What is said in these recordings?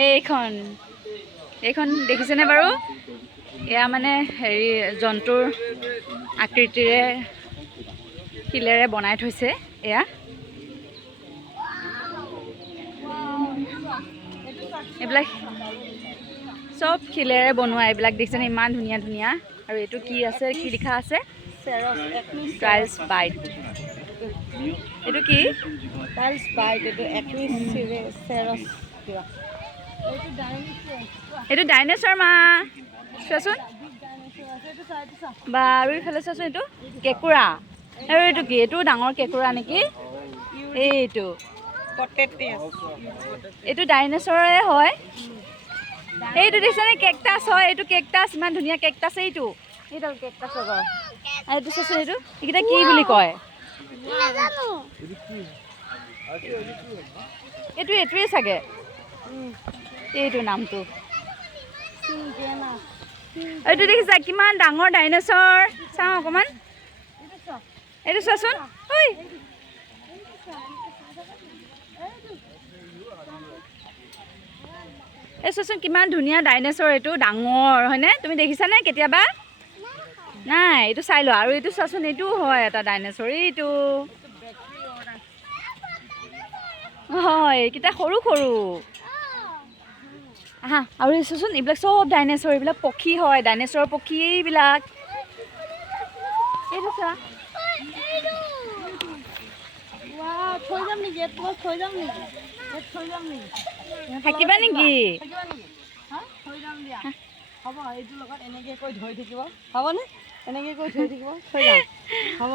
এইখন দেখিছেনে বাৰু? এয়া মানে হেৰি জন্তুৰ আকৃতিৰে শিলেৰে বনাই থৈছে এয়া। এইবিলাক চব শিলেৰে বনোৱা এইবিলাক দেখিছেনে? ইমান ধুনীয়া ধুনীয়া। আৰু এইটো কি আছে, কি লিখা আছে? টাইলছ বাইট। এইটো কি? টাইলছ বাইট। এইটো এইটো ডাইনেছৰ মা, চোৱাচোন। বা আৰু ইফালে চোৱাচোন, এইটো কেঁকুৰা। আৰু এইটো কি? এইটো ডাঙৰ কেঁকুৰা নেকি? এইটো এইটো ডাইনেছৰে হয়। এইটো দেখিছেনে? কেকটাছ হয়। এইটো কেকটাছ, ইমান ধুনীয়া কেকটাছ। এইটো কেকটাছৰ ঘৰ। এইটো চোৱাচোন, এইকেইটা কি বুলি কয়? এইটোৱে চাগে। এইটো নামটো এইটো দেখিছা? কিমান ডাঙৰ ডাইনেছৰ। চাওঁ অকণমান। এইটো চোৱাচোন। এই চোৱাচোন কিমান ধুনীয়া ডাইনেছৰ। এইটো ডাঙৰ হয়নে? তুমি দেখিছানে কেতিয়াবা? নাই, এইটো চাই লোৱা। আৰু এইটো চোৱাচোন, এইটোও হয় এটা ডাইনেছৰ। এইটো হয়, এইকেইটা সৰু সৰু। আহা, আৰু চোৱাচোন, এইবিলাক চব ডাইনেছৰ। এইবিলাক পক্ষী হয়, ডাইনেছৰৰ পক্ষী এইবিলাক। এইটো চোৱা। থাকিবা নেকি? হ'ব, এইটোৰ লগত এনেকৈ কৈ ধৰি থাকিব। হ'বনে? এনেকৈ কৈ ধৰি থাকিব। থৈ যাম। হ'ব,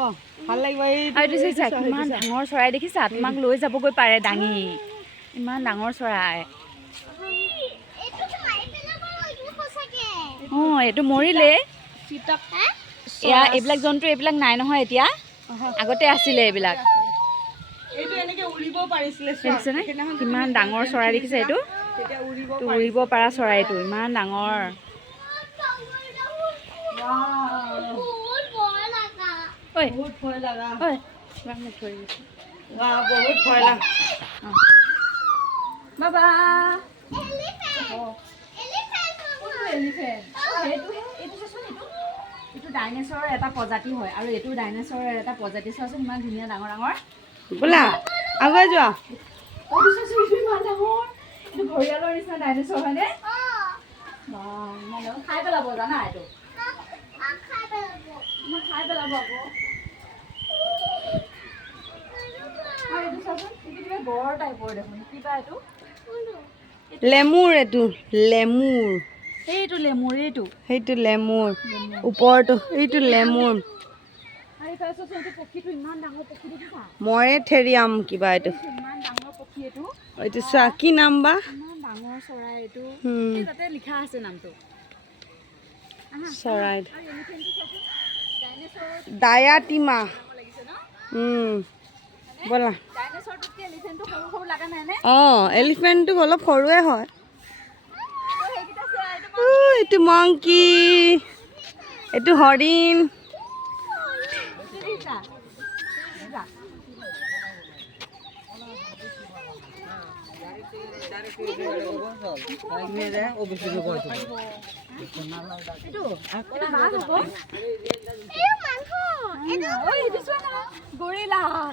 ভাল লাগিব। এইটো চাইছা? কিমান ডাঙৰ চৰাই দেখিছা? তোমাক লৈ যাবগৈ পাৰে দাঙি। ইমান ডাঙৰ চৰাই। এইটো মৰিলে। এয়া এইবিলাক জন্তু এইবিলাক নাই নহয় এতিয়া। আগতে আছিলে এইবিলাক। দেখিছেনে? কিমান ডাঙৰ চৰাই দেখিছে? এইটো উৰিব পৰা চৰাইটো ইমান ডাঙৰ। বহুত ভয় লগা। বাবা এইটো ডাইনেছৰৰ এটা প্ৰজাতি হয়। আৰু এইটো ডাইনেছৰৰ এটা প্ৰজাতি। চোৱাচোন ইমান ধুনীয়া ডাঙৰ ডাঙৰ। ব'লা আগুৱাই যোৱা। ইমান ডাঙৰ। এইটো ঘৰিয়ালৰ নিচিনা ডাইনেছৰ হয়নে? খাই পেলাব জানা? এইটো খাই পেলাব আকৌ। এইটো চোৱাচোন, এইটো কিবা গড় টাইপৰ দেখোন। কিবা এইটো লেমুৰ। এইটো লেমুৰ। সেইটো লেমুৰ। সেইটো লেমুৰ ওপৰটো। এইটো লেমুৰ। পক্ষীটো ইমান ডাঙৰ পক্ষী দেখিছা? ময়ে থেৰিয়াম কিবা এইটো। ইমান ডাঙৰ পক্ষী এইটো। এইটো চোৱা কি নাম বা? ইমান ডাঙৰ চৰাই এইটো। তাতে লিখা আছে নামটো। চৰাই ডায়াটিমা। ব'লা। এলিফেণ্টটো অলপ সৰুৱে হয়। এইটো মংকি। এইটো হৰিণ।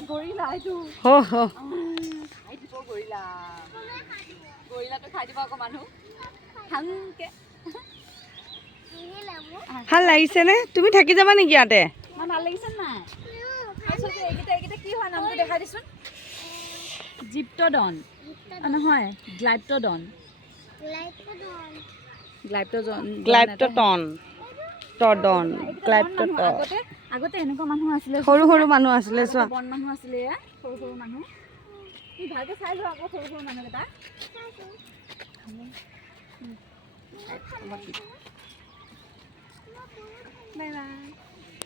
গৰিলা এইটো। গৰিলাটো খাই দিব আকৌ মানুহ। ভাল লাগিছেনে? তুমি থাকি যাবা নেকি ইয়াতে? ভাল লাগিছে নাই? এইকেইটা কি হয় নামটো দেখাই দিছোন। জিপ্টডন নহয়, গ্লাইপ্টডন। আগতে এনেকুৱা মানুহ আছিলে, সৰু সৰু মানুহ আছিলে। চোৱা বন মানুহ আছিলে। সৰু সৰু মানুহ। তুমি ভালকে চাই লোৱা আকৌ সৰু সৰু মানুহকেইটা। Bye bye.